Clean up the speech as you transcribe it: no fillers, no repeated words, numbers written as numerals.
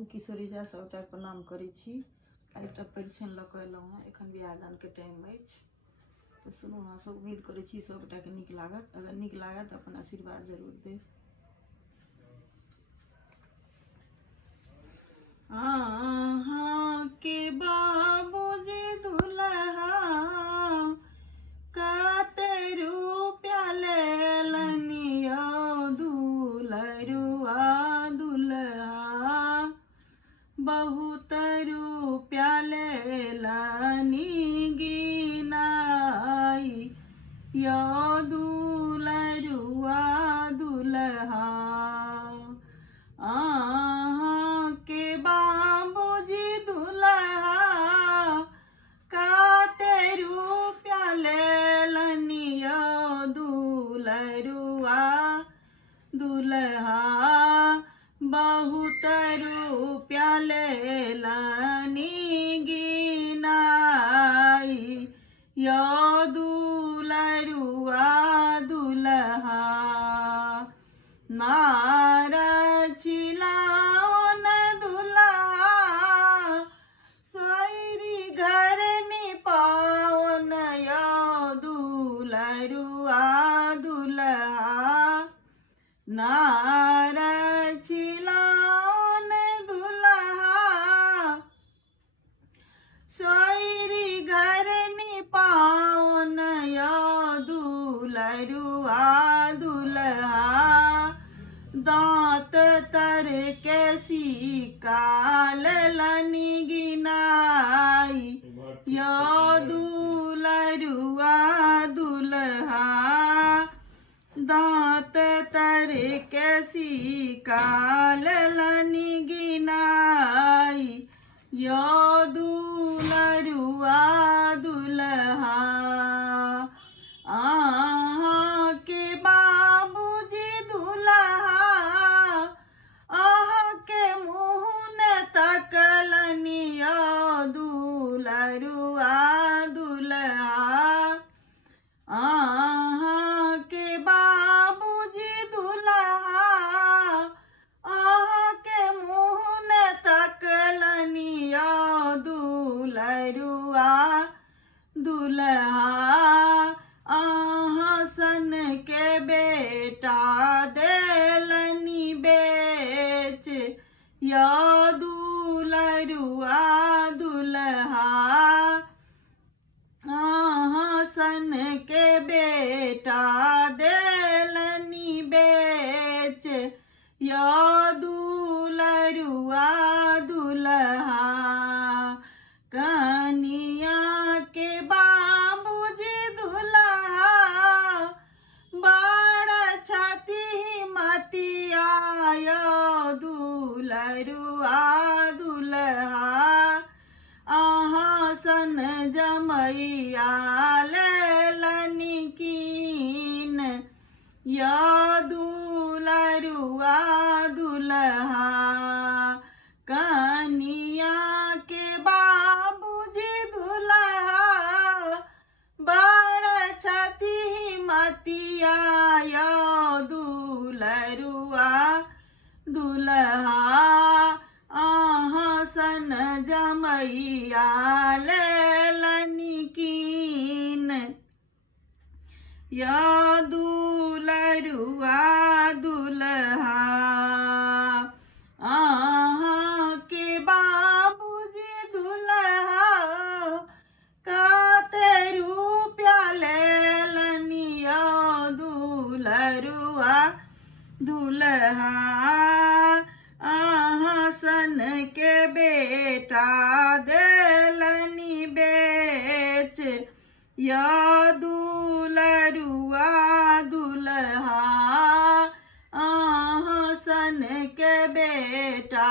हम किशोरी झा सबटा प्रणाम करै छी। एकटा परिछन लऽ कऽ एलहुँ हँ। एखन बियाह दानके टाइम अछि, तऽ सुनू अहाँ सब, उम्मीद करै छी सबटाके नीक लागत। अगर नीक लागत तऽ अपन आशीर्वाद जरूर देब। के बाबूजी दुल्हा काते रुपया लेलनि यौ दुलरुआ दुल्हा, बहुत रुपया लेलनि गिनाई यौ दुलरुआ दुल्हा। के बाबूजी दुल्हा काते रुपया लेलनि यौ दुलरुआ दुल्हा, बहुत रुपया लेलनि गिनाई यौ दुलरुआ दुल्हा। नार चिलाओन दुल्हा सोयरी घर निपाओन यौ दुलरुआ दुल्हा। नार चिलाओन दुल्हा सोयरी घर निपाओन यौ दुलरुआ दुल्हा। दाँत तर के सिक्का लेलनि गिनाई यौ दुलरुआ दुल्हा। दाँत तर के सिक्का लेलनि गिनाई यौ दुलरुआ दुल्हा। के बाबूजी दुल्हा के मुँह न तकलनि यौ दुलरुआ दुल्हा। के बाबूजी दुल्हा के मुँह न तकलनि यौ दुलरुआ दुल्हा। सन के बेटा देलनि बेच यौ दुलरुआ दुल्हा। सन के बेटा देलनि बेच यौ दुलरुआ दुल्हा। कनिया के बाबूजी दुल्हा बड़ छथि हिम्मतिया यौ दुलरुआ दुल्हा। सन जमैया लेलनि कीन यौ दुलरुआ दुल्हा। कनिया के बाबूजी दुल्हा बड़ छथि हिम्मतिया यौ दुलरुआ दुल्हा। सन जमैया लेलनि कीन यौ दुलरुआ दुल्हा। के बाबूजी दुल्हा काते रुपया लेलनि यौ दुलरुआ दुल्हा। सन के बेटा देलनि बेच यौ दुलरुआ दुल्हा। सन के बेटा